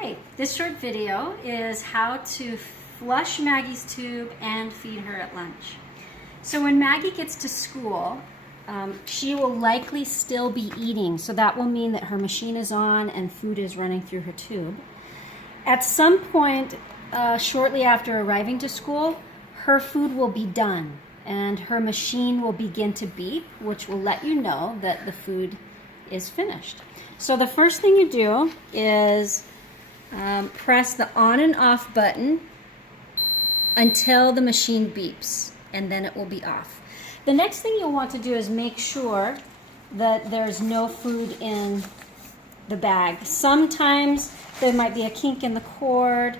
Hi, this short video is how to flush Maggie's tube and feed her at lunch. So when Maggie gets to school, she will likely still be eating, so that will mean that her machine is on and food is running through her tube. At some point shortly after arriving to school, her food will be done and her machine will begin to beep, which will let you know that the food is finished. So the first thing you do is press the on and off button until the machine beeps, and then it will be off. The next thing you'll want to do is make sure that there's no food in the bag. Sometimes there might be a kink in the cord,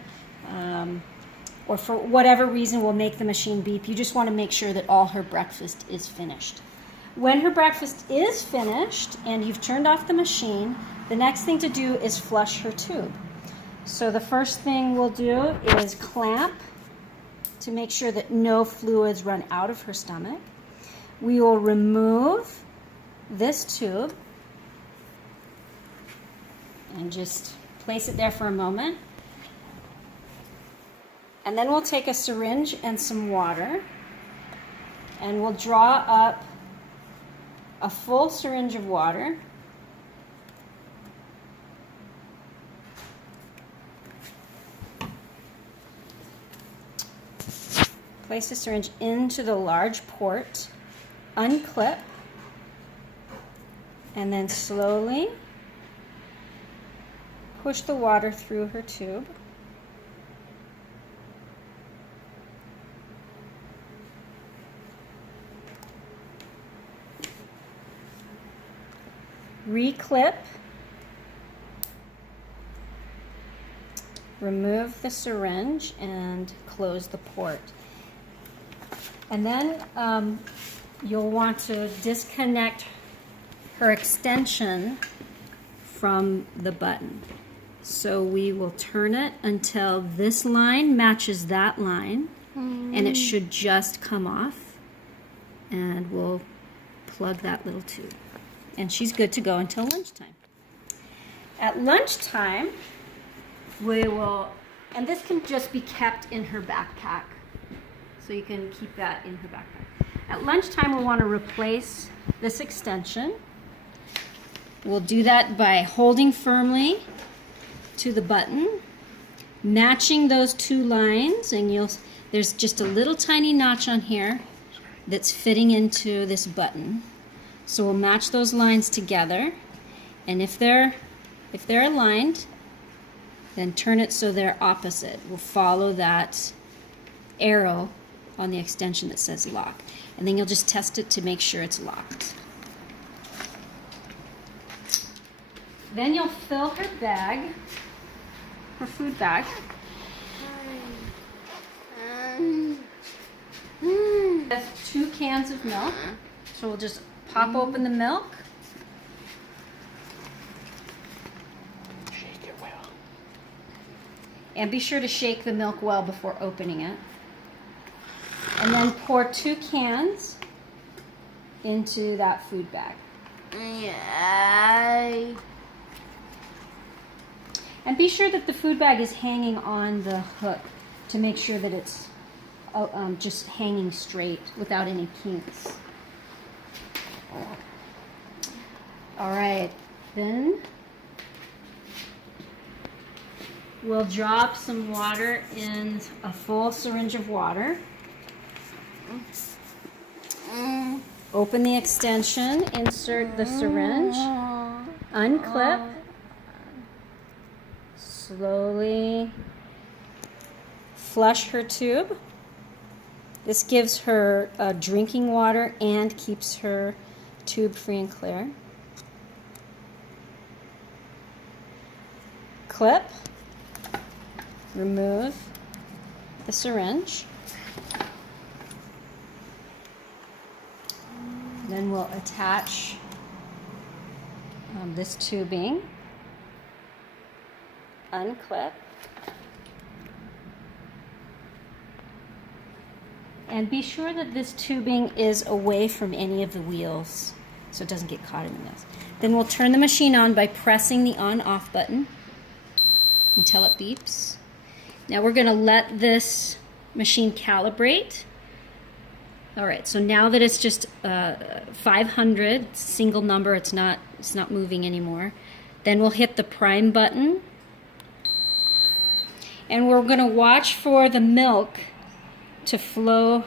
or for whatever reason will make the machine beep. You just want to make sure that all her breakfast is finished. When her breakfast is finished and you've turned off the machine, the next thing to do is flush her tube. So the first thing we'll do is clamp to make sure that no fluids run out of her stomach. We will remove this tube and just place it there for a moment. And then we'll take a syringe and some water and we'll draw up a full syringe of water. Place the syringe into the large port, unclip, and then slowly push the water through her tube. Reclip, remove the syringe, and close the port. And then you'll want to disconnect her extension from the button. So we will turn it until this line matches that line, and it should just come off, and we'll plug that little tube. And she's good to go until lunchtime. At lunchtime, we will, and this can just be kept in her backpack. So you can keep that in her backpack. At lunchtime, we'll want to replace this extension. We'll do that by holding firmly to the button, matching those two lines, and there's just a little tiny notch on here that's fitting into this button. So we'll match those lines together, and if they're aligned, then turn it so they're opposite. We'll follow that arrow on the extension that says lock, and then you'll just test it to make sure it's locked. Then you'll fill her bag, her food bag. With 2 cans of milk. So we'll just pop open the milk. Shake it well. And be sure to shake the milk well before opening it. And then pour 2 cans into that food bag. Yeah. And be sure that the food bag is hanging on the hook to make sure that it's just hanging straight without any kinks. All right, then we'll drop some water in a full syringe of water. Open the extension, insert the syringe, unclip, slowly flush her tube. This gives her drinking water and keeps her tube free and clear. Clip, remove the syringe. Then we'll attach this tubing, unclip, and be sure that this tubing is away from any of the wheels so it doesn't get caught in the wheels. Then we'll turn the machine on by pressing the on-off button. until it beeps. Now we're going to let this machine calibrate. All right, so now that it's just 500, single number, it's not moving anymore. Then we'll hit the prime button. And we're going to watch for the milk to flow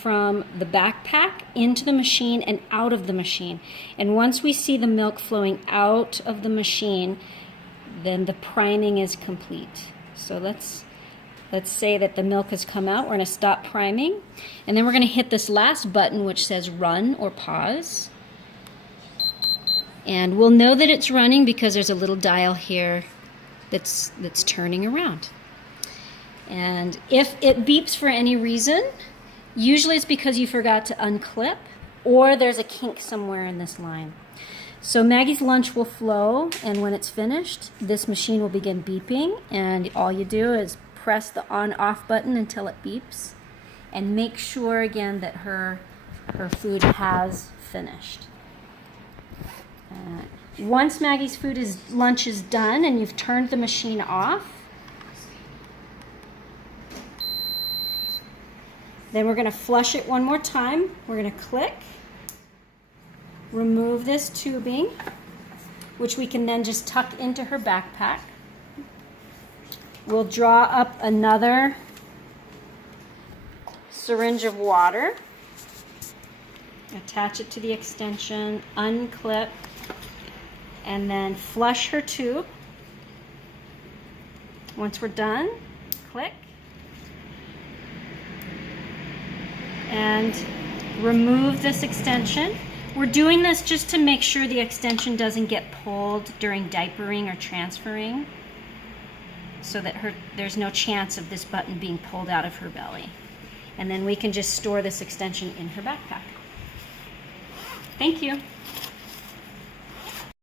from the backpack into the machine and out of the machine. And once we see the milk flowing out of the machine, then the priming is complete. So let's say that the milk has come out. We're going to stop priming. And then we're going to hit this last button which says run or pause. And we'll know that it's running because there's a little dial here that's turning around. And if it beeps for any reason, usually it's because you forgot to unclip or there's a kink somewhere in this line. So Maggie's lunch will flow, and when it's finished, this machine will begin beeping, and all you do is press the on-off button until it beeps, and make sure again that her food has finished. Once Maggie's lunch is done and you've turned the machine off, then we're going to flush it one more time. We're going to click, remove this tubing, which we can then just tuck into her backpack. We'll draw up another syringe of water, attach it to the extension, unclip, and then flush her tube. Once we're done, click, and remove this extension. We're doing this just to make sure the extension doesn't get pulled during diapering or transferring, so that there's no chance of this button being pulled out of her belly. And then we can just store this extension in her backpack. Thank you.